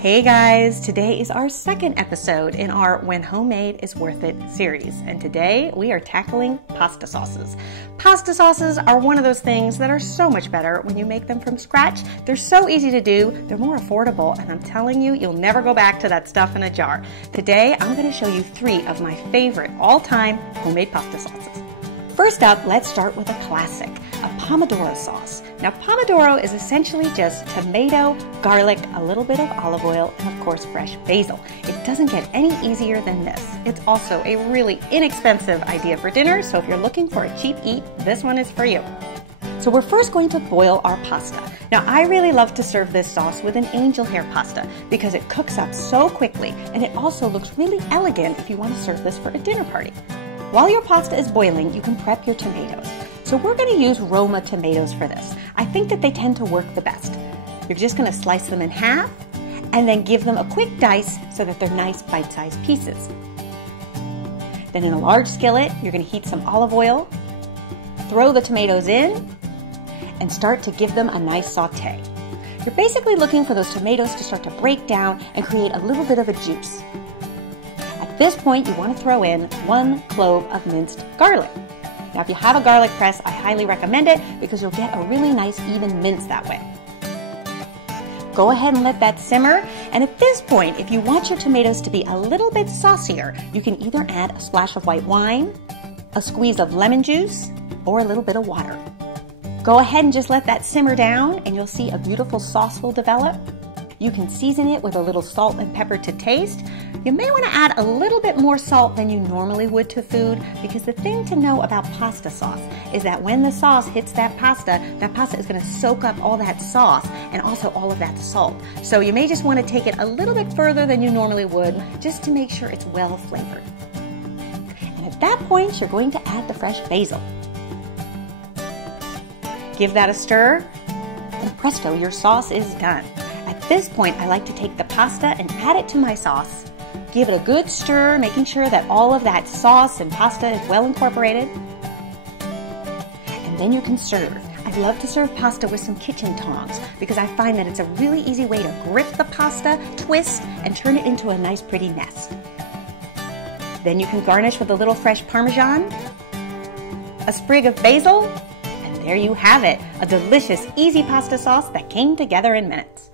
Hey guys, today is our second episode in our When Homemade is Worth It series, and today we are tackling pasta sauces. Pasta sauces are one of those things that are so much better when you make them from scratch. They're so easy to do, they're more affordable, and I'm telling you, you'll never go back to that stuff in a jar. Today, I'm going to show you 3 of my favorite all-time homemade pasta sauces. First up, let's start with a classic, a pomodoro sauce. Now, pomodoro is essentially just tomato, garlic, a little bit of olive oil, and of course, fresh basil. It doesn't get any easier than this. It's also a really inexpensive idea for dinner, so if you're looking for a cheap eat, this one is for you. So we're first going to boil our pasta. Now, I really love to serve this sauce with an angel hair pasta because it cooks up so quickly, and it also looks really elegant if you want to serve this for a dinner party. While your pasta is boiling, you can prep your tomatoes. So we're going to use Roma tomatoes for this. I think that they tend to work the best. You're just going to slice them in half and then give them a quick dice so that they're nice bite-sized pieces. Then in a large skillet, you're going to heat some olive oil, throw the tomatoes in, and start to give them a nice saute. You're basically looking for those tomatoes to start to break down and create a little bit of a juice. At this point, you want to throw in 1 clove of minced garlic. Now, if you have a garlic press, I highly recommend it because you'll get a really nice even mince that way. Go ahead and let that simmer, and at this point, if you want your tomatoes to be a little bit saucier, you can either add a splash of white wine, a squeeze of lemon juice, or a little bit of water. Go ahead and just let that simmer down, and you'll see a beautiful sauce will develop. You can season it with a little salt and pepper to taste. You may want to add a little bit more salt than you normally would to food, because the thing to know about pasta sauce is that when the sauce hits that pasta is going to soak up all that sauce and also all of that salt. So you may just want to take it a little bit further than you normally would just to make sure it's well flavored. And at that point, you're going to add the fresh basil. Give that a stir, and presto, your sauce is done. At this point, I like to take the pasta and add it to my sauce. Give it a good stir, making sure that all of that sauce and pasta is well incorporated. And then you can serve. I love to serve pasta with some kitchen tongs because I find that it's a really easy way to grip the pasta, twist, and turn it into a nice pretty nest. Then you can garnish with a little fresh Parmesan, a sprig of basil, and there you have it, a delicious, easy pasta sauce that came together in minutes.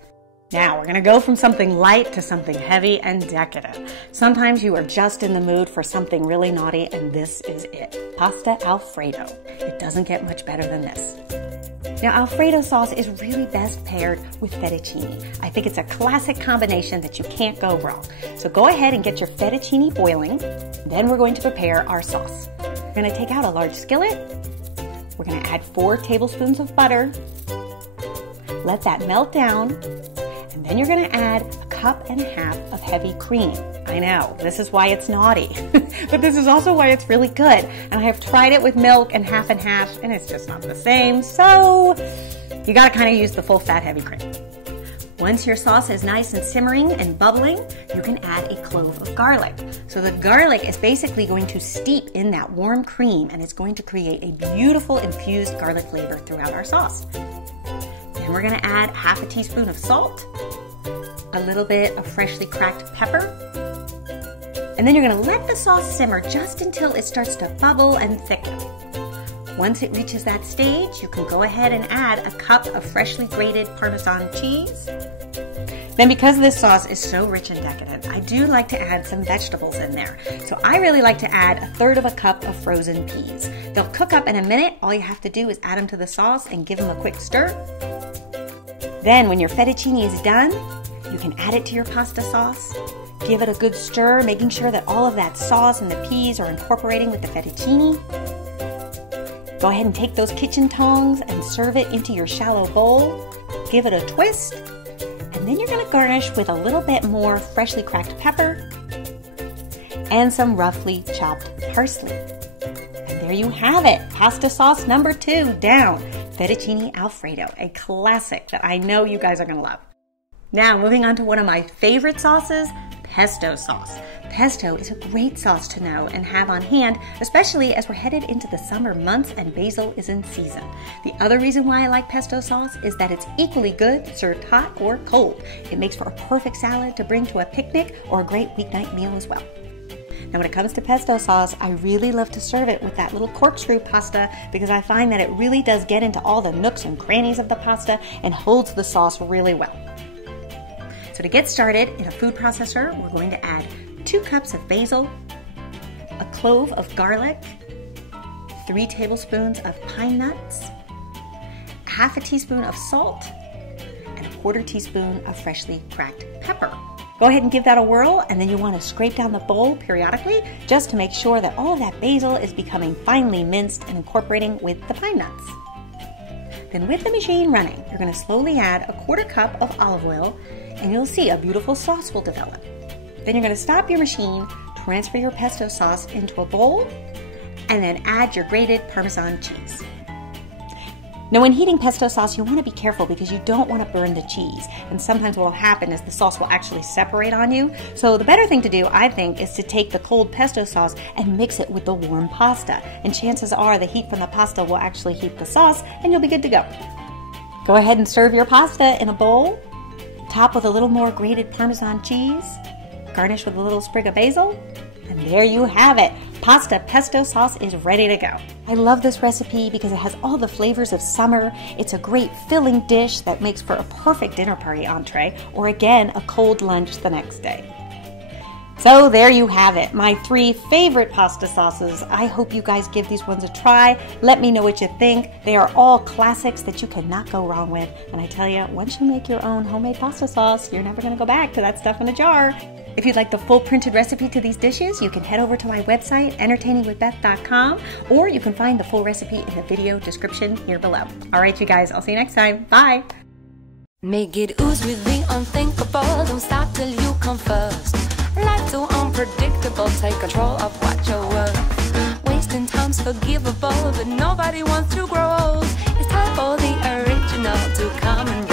Now, we're going to go from something light to something heavy and decadent. Sometimes you are just in the mood for something really naughty, and this is it. Pasta Alfredo. It doesn't get much better than this. Now, Alfredo sauce is really best paired with fettuccine. I think it's a classic combination that you can't go wrong. So go ahead and get your fettuccine boiling. Then we're going to prepare our sauce. We're going to take out a large skillet. We're going to add 4 tablespoons of butter. Let that melt down. And then you're going to add a cup and a half of heavy cream. I know, this is why it's naughty, but this is also why it's really good. And I have tried it with milk and half, and it's just not the same. So you got to kind of use the full fat heavy cream. Once your sauce is nice and simmering and bubbling, you can add a clove of garlic. So the garlic is basically going to steep in that warm cream, and it's going to create a beautiful infused garlic flavor throughout our sauce. And we're going to add half a teaspoon of salt, a little bit of freshly cracked pepper, and then you're going to let the sauce simmer just until it starts to bubble and thicken. Once it reaches that stage, you can go ahead and add a cup of freshly grated Parmesan cheese. Then, because this sauce is so rich and decadent, I do like to add some vegetables in there. So I really like to add 1/3 of a cup of frozen peas. They'll cook up in a minute. All you have to do is add them to the sauce and give them a quick stir. Then when your fettuccine is done, you can add it to your pasta sauce. Give it a good stir, making sure that all of that sauce and the peas are incorporating with the fettuccine. Go ahead and take those kitchen tongs and serve it into your shallow bowl. Give it a twist. And then you're going to garnish with a little bit more freshly cracked pepper and some roughly chopped parsley. And there you have it, pasta sauce number 2 down. Fettuccine Alfredo, a classic that I know you guys are going to love. Now, moving on to one of my favorite sauces, pesto sauce. Pesto is a great sauce to know and have on hand, especially as we're headed into the summer months and basil is in season. The other reason why I like pesto sauce is that it's equally good served hot or cold. It makes for a perfect salad to bring to a picnic or a great weeknight meal as well. Now when it comes to pesto sauce, I really love to serve it with that little corkscrew pasta because I find that it really does get into all the nooks and crannies of the pasta and holds the sauce really well. So to get started, in a food processor, we're going to add 2 cups of basil, a clove of garlic, 3 tablespoons of pine nuts, half a teaspoon of salt, and a 1/4 teaspoon of freshly cracked pepper. Go ahead and give that a whirl, and then you want to scrape down the bowl periodically just to make sure that all of that basil is becoming finely minced and incorporating with the pine nuts. Then with the machine running, you're going to slowly add a 1/4 cup of olive oil, and you'll see a beautiful sauce will develop. Then you're going to stop your machine, transfer your pesto sauce into a bowl, and then add your grated Parmesan cheese. Now when heating pesto sauce, you want to be careful because you don't want to burn the cheese. And sometimes what will happen is the sauce will actually separate on you. So the better thing to do, I think, is to take the cold pesto sauce and mix it with the warm pasta. And chances are the heat from the pasta will actually heat the sauce and you'll be good to go. Go ahead and serve your pasta in a bowl, top with a little more grated Parmesan cheese, garnish with a little sprig of basil, and there you have it. Pasta pesto sauce is ready to go. I love this recipe because it has all the flavors of summer. It's a great filling dish that makes for a perfect dinner party entree, or again, a cold lunch the next day. So there you have it, my 3 favorite pasta sauces. I hope you guys give these ones a try. Let me know what you think. They are all classics that you cannot go wrong with. And I tell you, once you make your own homemade pasta sauce, you're never gonna go back to that stuff in a jar. If you'd like the full printed recipe to these dishes, you can head over to my website, entertainingwithbeth.com, or you can find the full recipe in the video description here below. All right, you guys, I'll see you next time. Bye. Make it ooze with the unthinkable. Don't stop till you come first. Life too unpredictable. Take control of what you're worth. Wasting time's forgivable, but nobody wants to grow old. It's time for the original to come and